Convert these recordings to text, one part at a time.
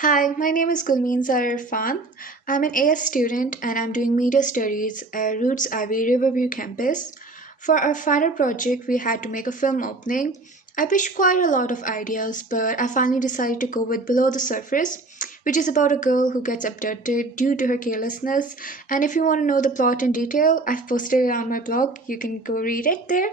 Hi, my name is Gulmeen Zarar Irfan. I'm an AS student and I'm doing media studies at Roots Ivy Riverview campus. For our final project, we had to make a film opening. I pitched quite a lot of ideas, but I finally decided to go with Below the Surface, which is about a girl who gets abducted due to her carelessness. And if you want to know the plot in detail, I've posted it on my blog. You can go read it there.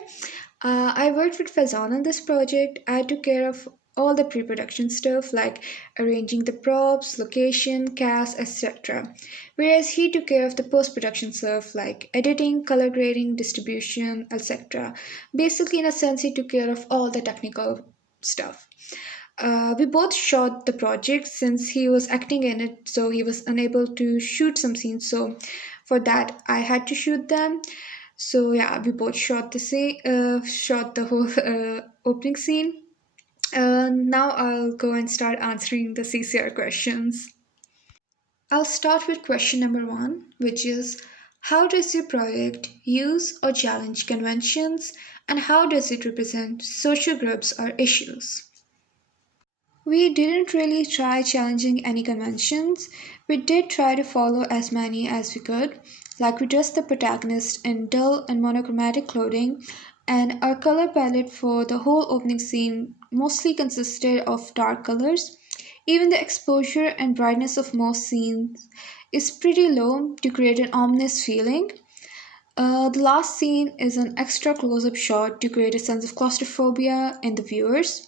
I worked with Fazan on this project. I took care of all the pre production stuff like arranging the props, location, cast, etc. Whereas he took care of the post production stuff like editing, color grading, distribution, etc. Basically, in a sense, he took care of all the technical stuff. We both shot the project since he was acting in it, so he was unable to shoot some scenes. So, for that, I had to shoot them. So yeah, we both shot the whole opening scene. Now I'll go and start answering the CCR questions. I'll start with question number one, which is how does your project use or challenge conventions, and how does it represent social groups or issues? We didn't really try challenging any conventions. We did try to follow as many as we could, like we dressed the protagonist in dull and monochromatic clothing, and our color palette for the whole opening scene mostly consisted of dark colors. Even the exposure and brightness of most scenes is pretty low to create an ominous feeling. The last scene is an extra close up shot to create a sense of claustrophobia in the viewers.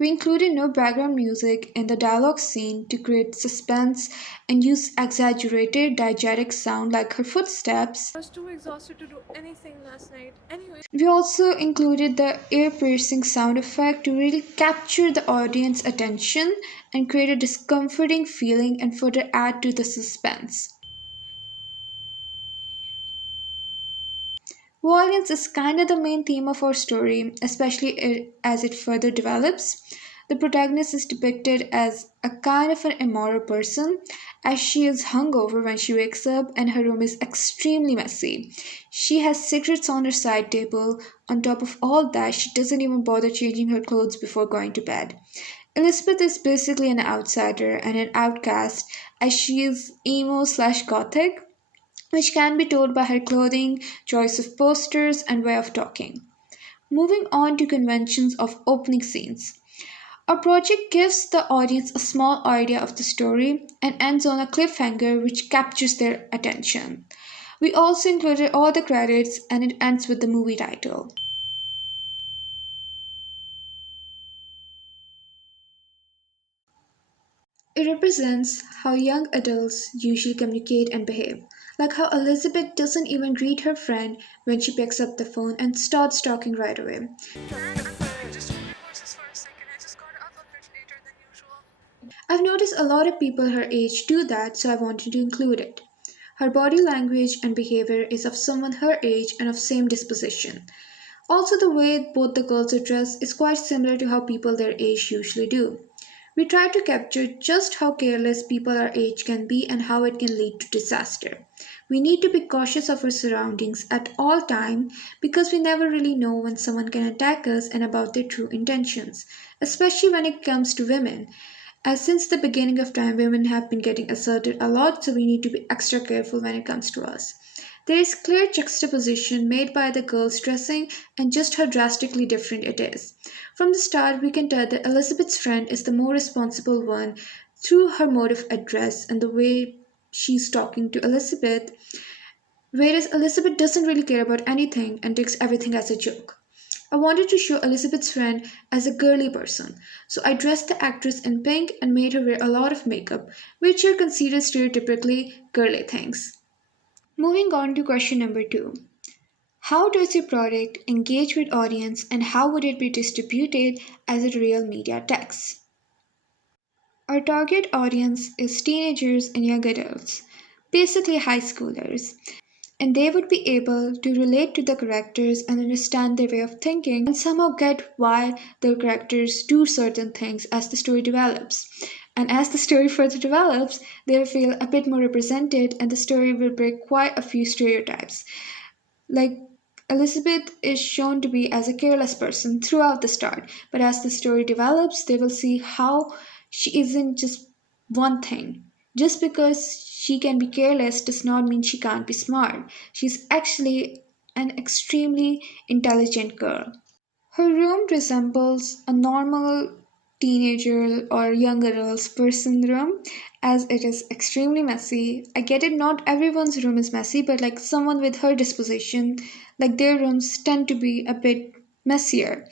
We included no background music in the dialogue scene to create suspense and use exaggerated diegetic sound like her footsteps. Was too exhausted to do anything last night. Anyway, We also included the ear piercing sound effect to really capture the audience attention and create a discomforting feeling and further add to the suspense. Violence is kind of the main theme of our story, especially as it further develops. The protagonist is depicted as a kind of an immoral person, as she is hungover when she wakes up and her room is extremely messy. She has cigarettes on her side table. On top of all that, she doesn't even bother changing her clothes before going to bed. Elizabeth is basically an outsider and an outcast, as she is emo slash gothic, which can be told by her clothing, choice of posters, and way of talking. Moving on to conventions of opening scenes. Our project gives the audience a small idea of the story and ends on a cliffhanger which captures their attention. We also included all the credits and it ends with the movie title. It represents how young adults usually communicate and behave, like how Elizabeth doesn't even greet her friend when she picks up the phone and starts talking right away. just hold your horses for a second. I just got up a bit later than usual. I've noticed a lot of people her age do that, so I wanted to include it. Her body language and behavior is of someone her age and of same disposition. Also, the way both the girls are dressed is quite similar to how people their age usually do. We try to capture just how careless people our age can be and how it can lead to disaster. We need to be cautious of our surroundings at all time because we never really know when someone can attack us and about their true intentions, especially when it comes to women. As since the beginning of time, women have been getting asserted a lot, so we need to be extra careful when it comes to us. There is clear juxtaposition made by the girl's dressing and just how drastically different it is. From the start, we can tell that Elizabeth's friend is the more responsible one through her mode of address and the way she's talking to Elizabeth, whereas Elizabeth doesn't really care about anything and takes everything as a joke. I wanted to show Elizabeth's friend as a girly person, so I dressed the actress in pink and made her wear a lot of makeup, which are considered stereotypically girly things. Moving on to question number two. How does your product engage with audience and how would it be distributed as a real media text? Our target audience is teenagers and young adults, basically high schoolers, and they would be able to relate to the characters and understand their way of thinking and somehow get why their characters do certain things as the story develops. And as the story further develops, they'll feel a bit more represented and the story will break quite a few stereotypes. Like Elizabeth is shown to be as a careless person throughout the start, but as the story develops, they will see how she isn't just one thing. Just because she can be careless does not mean she can't be smart. She's actually an extremely intelligent girl. Her room resembles a normal teenager or young adult's person room as it is extremely messy. I get it, not everyone's room is messy, but like someone with her disposition, like their rooms tend to be a bit messier.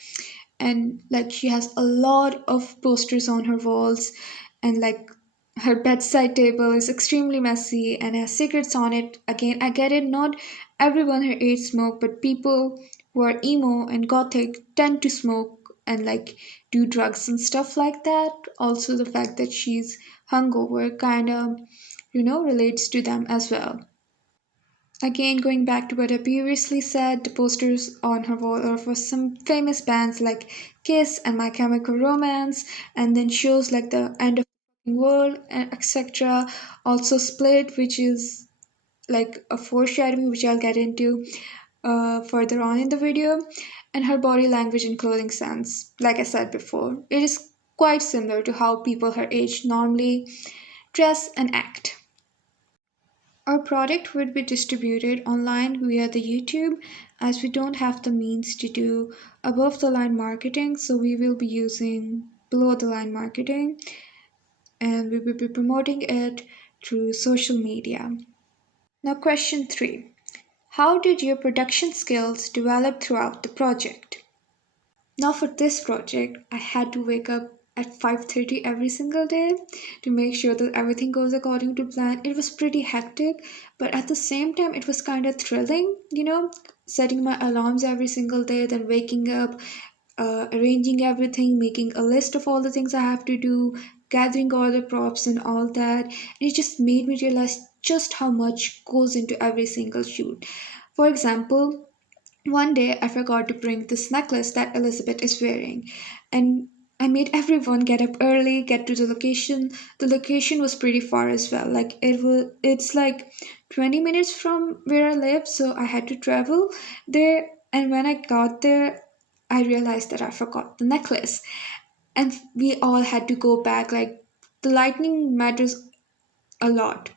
And like she has a lot of posters on her walls, and like her bedside table is extremely messy and has cigarettes on it. Again, I get it, not everyone her age smoke, but people who are emo and gothic tend to smoke and like do drugs and stuff like that. Also, the fact that she's hungover kind of, relates to them as well. Again, going back to what I previously said, the posters on her wall are for some famous bands like Kiss and My Chemical Romance, and then shows like the End of the World, and etc. Also, Split, which is like a foreshadowing, which I'll get into further on in the video, and her body language and clothing sense. Like I said before, it is quite similar to how people her age normally dress and act. Our product would be distributed online via the YouTube as we don't have the means to do above the line marketing, so we will be using below the line marketing and we will be promoting it through social media. Now, question 3. How did your production skills develop throughout the project? Now for this project, I had to wake up at 5:30 every single day to make sure that everything goes according to plan. It was pretty hectic, but at the same time it was kind of thrilling, setting my alarms every single day, then waking up, arranging everything, making a list of all the things I have to do, gathering all the props and all that. And it just made me realize just how much goes into every single shoot. For example, one day I forgot to bring this necklace that Elizabeth is wearing, and I made everyone get up early, get to the location. The location was pretty far as well. Like it's like 20 minutes from where I live, so I had to travel there. And when I got there, I realized that I forgot the necklace, and we all had to go back. Like the lightning matters a lot.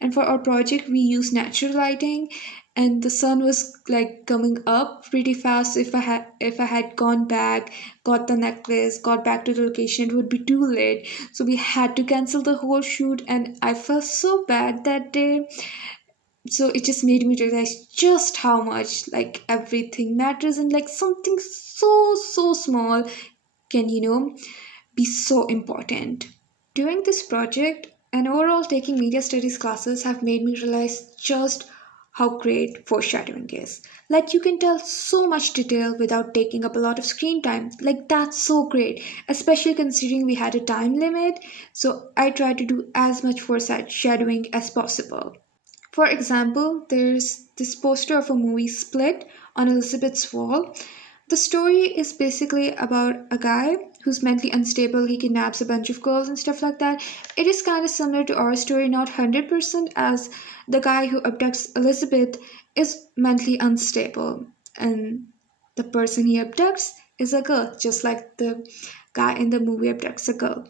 And for our project we use natural lighting, and the sun was like coming up pretty fast. If I had gone back, got the necklace, got back to the location, it would be too late, so we had to cancel the whole shoot, and I felt so bad that day. So it just made me realize just how much like everything matters, and like something so small can be so important. During this project and overall taking media studies classes have made me realize just how great foreshadowing is. Like you can tell so much detail without taking up a lot of screen time. Like that's so great, especially considering we had a time limit. So I try to do as much foreshadowing as possible. For example, there's this poster of a movie Split on Elizabeth's wall. The story is basically about a guy who's mentally unstable. He kidnaps a bunch of girls and stuff like that. It is kind of similar to our story, not 100%, as the guy who abducts Elizabeth is mentally unstable. And the person he abducts is a girl, just like the guy in the movie abducts a girl.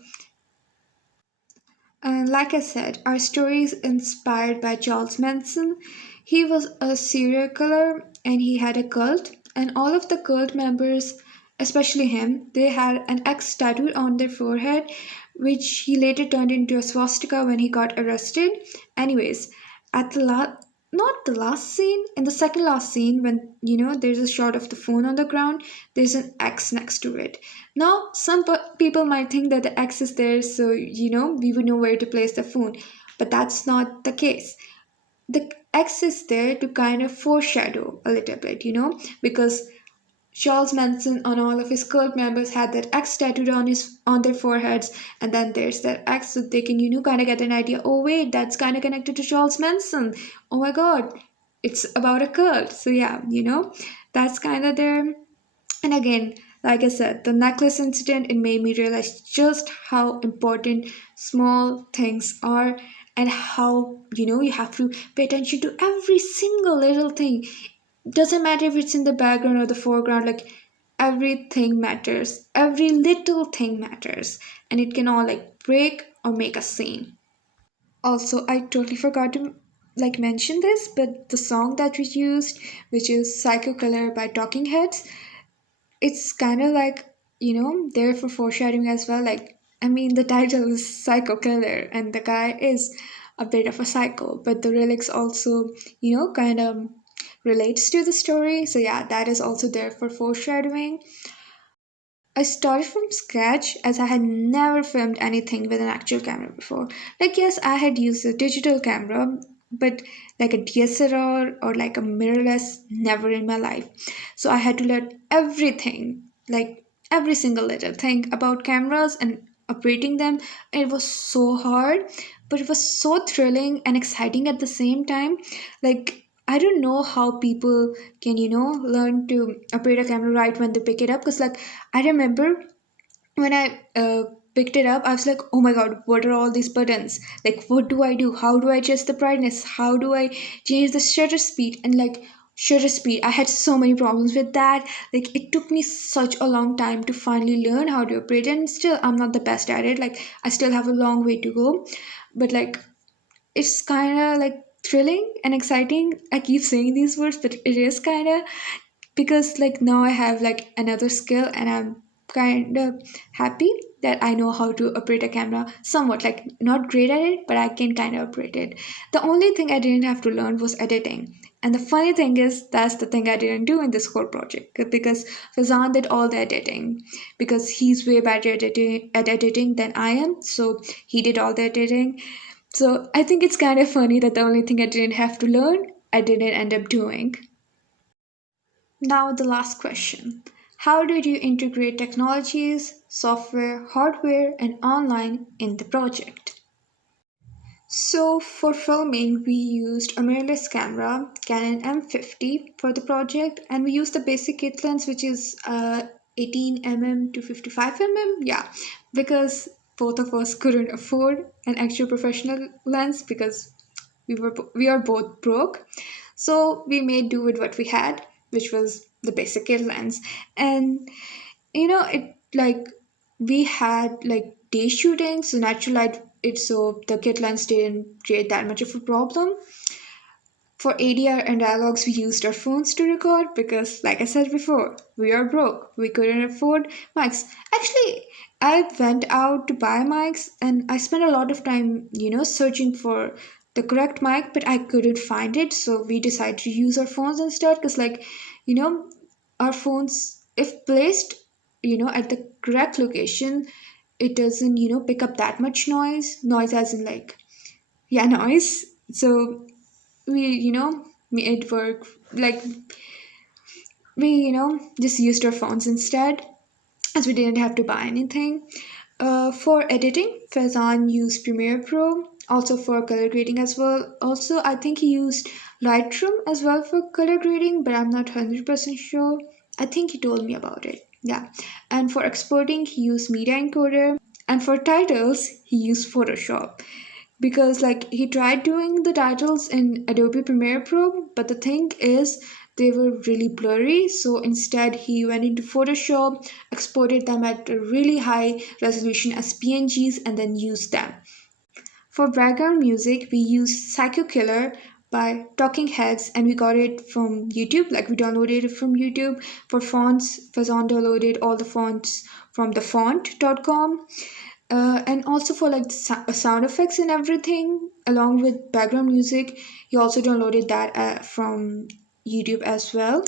And like I said, our story is inspired by Charles Manson. He was a serial killer and he had a cult, and all of the cult members, especially him, they had an X tattooed on their forehead, which he later turned into a swastika when he got arrested. Anyways, at the last, not the last scene, in the second last scene, when there's a shot of the phone on the ground, there's an X next to it. Now, some people might think that the X is there, so we would know where to place the phone, but that's not the case. The X is there to kind of foreshadow a little bit, because Charles Manson and all of his cult members had that X tattooed on their foreheads, and then there's that X, so they can kind of get an idea. Oh wait, that's kind of connected to Charles Manson. Oh my God, it's about a cult. So yeah, that's kind of there. And again, like I said, the necklace incident, it made me realize just how important small things are, and how you have to pay attention to every single little thing. doesn't matter if it's in the background or the foreground, like everything matters, every little thing matters, and it can all like break or make a scene. Also, I totally forgot to like mention this, but the song that we used, which is Psycho Killer by Talking Heads, it's kind of like, there for foreshadowing as well. Like, I mean, the title is Psycho Killer, and the guy is a bit of a psycho, but the lyrics also, kind of relates to the story. So, yeah, that is also there for foreshadowing. I started from scratch as I had never filmed anything with an actual camera before. Like, yes, I had used a digital camera, but like a DSLR or like a mirrorless, never in my life. So I had to learn everything, like every single little thing about cameras and operating them. It was so hard, but it was so thrilling and exciting at the same time. Like, I don't know how people can, learn to operate a camera right when they pick it up. Because, like, I remember when I picked it up, I was like, oh my god, what are all these buttons? Like, what do I do? How do I adjust the brightness? How do I change the shutter speed? And like, shutter speed, I had so many problems with that. Like, it took me such a long time to finally learn how to operate, and still, I'm not the best at it. Like, I still have a long way to go. But like, it's kind of like thrilling and exciting. I keep saying these words, but it is kind of, because like now I have like another skill, and I'm kind of happy that I know how to operate a camera somewhat. Like, not great at it, but I can kind of operate it. The only thing I didn't have to learn was editing. And the funny thing is, that's the thing I didn't do in this whole project, because Fazan did all the editing, because he's way better at editing than I am. So he did all the editing. So I think it's kind of funny that the only thing I didn't have to learn, I didn't end up doing. Now, the last question. How did you integrate technologies, software, hardware, and online in the project? So, for filming, we used a mirrorless camera, Canon M50, for the project, and we used the basic kit lens, which is 18 mm to 55 mm. Yeah, because both of us couldn't afford an actual professional lens because we are both broke. So we made do with what we had, which was the basic kit lens. And it like, we had like day shooting, so natural light, it so the kit lens didn't create that much of a problem. For ADR and dialogues, we used our phones to record because, like I said before, we are broke. We couldn't afford mics. Actually, I went out to buy mics, and I spent a lot of time, searching for the correct mic, but I couldn't find it. So we decided to use our phones instead, because, like, you know, our phones, if placed, at the correct location, it doesn't, pick up that much noise as in like, yeah, noise. So we made work, like, we just used our phones instead, as we didn't have to buy anything. For editing, Faizan used Premiere Pro, also for color grading as well. Also, I think he used Lightroom as well for color grading, but I'm not 100% sure. I think he told me about it. Yeah. And for exporting, he used Media Encoder. And for titles, he used Photoshop, because like he tried doing the titles in Adobe Premiere Pro, but the thing is they were really blurry. So instead he went into Photoshop, exported them at a really high resolution as PNGs, and then used them. For background music, we used Psycho Killer by Talking Heads, and we got it from YouTube. Like, we downloaded it from YouTube. For fonts, Fazan downloaded all the fonts from thefont.com. And also for like sound effects and everything, along with background music, he also downloaded that from YouTube as well.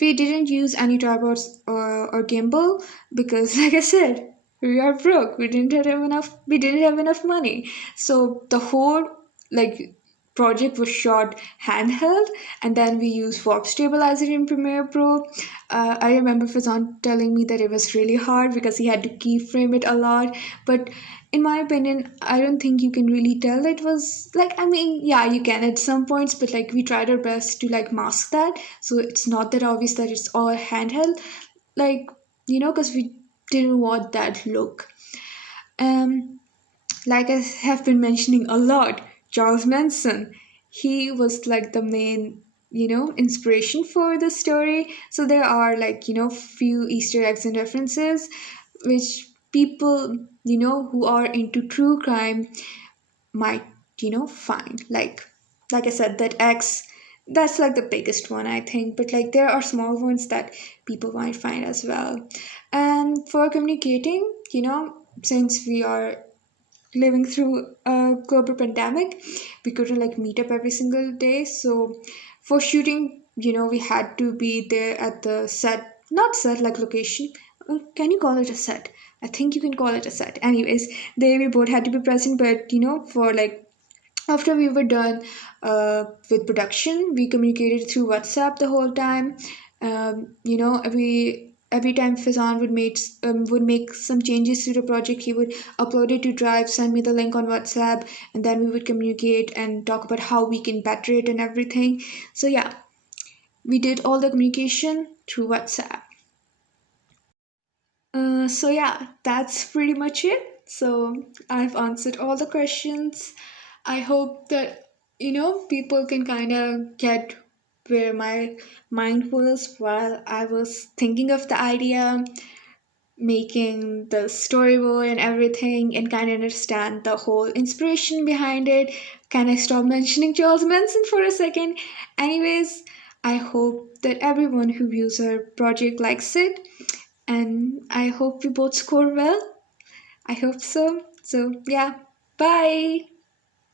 We didn't use any tripods or gimbal because, like I said, we are broke. We didn't have enough money. So the whole like project was shot handheld, and then we used warp stabilizer in Premiere Pro. I remember Fazan telling me that it was really hard because he had to keyframe it a lot, but in my opinion, I don't think you can really tell it was like, I mean, yeah, you can at some points, but like we tried our best to like mask that, so it's not that obvious that it's all handheld, like, because we didn't want that look. Um, like I have been mentioning a lot, Charles Manson, he was like the main inspiration for the story. So there are like, few Easter eggs and references which people, who are into true crime might, find. Like I said, that X, that's like the biggest one, I think. But like there are small ones that people might find as well. And for communicating, since we are living through a global pandemic, we couldn't like meet up every single day. So for shooting, we had to be there at the set, not set like location. Can you call it a set? I think you can call it a set. Anyways, there we both had to be present, but for like after we were done with production, we communicated through WhatsApp the whole time. Every time Fazan would make some changes to the project, he would upload it to Drive, send me the link on WhatsApp, and then we would communicate and talk about how we can better it and everything. So yeah, we did all the communication through WhatsApp. So yeah, that's pretty much it. So I've answered all the questions. I hope that people can kind of get where my mind was while I was thinking of the idea, making the storyboard and everything, and kind of understand the whole inspiration behind it. Can I stop mentioning Charles Manson for a second? Anyways, I hope that everyone who views our project likes it, and I hope we both score well. I hope so. So, yeah, bye.